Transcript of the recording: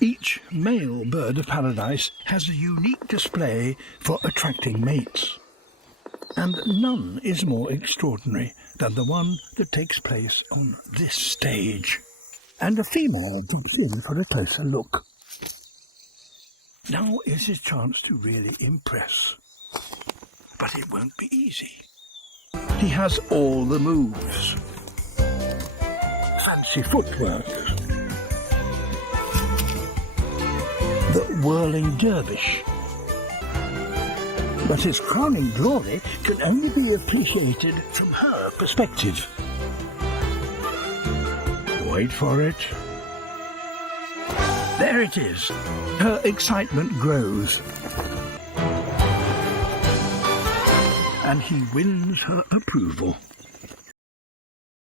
Each male bird of paradise has a unique display for attracting mates. And none is more extraordinary than the one that takes place on this stage. And a female jumps in for a closer look. Now is his chance to really impress. But it won't be easy. He has all the moves. Fancy footwork. The whirling dervish. But his crowning glory can only be appreciated from her perspective. Wait for it. There it is. Her excitement grows. And he wins her approval.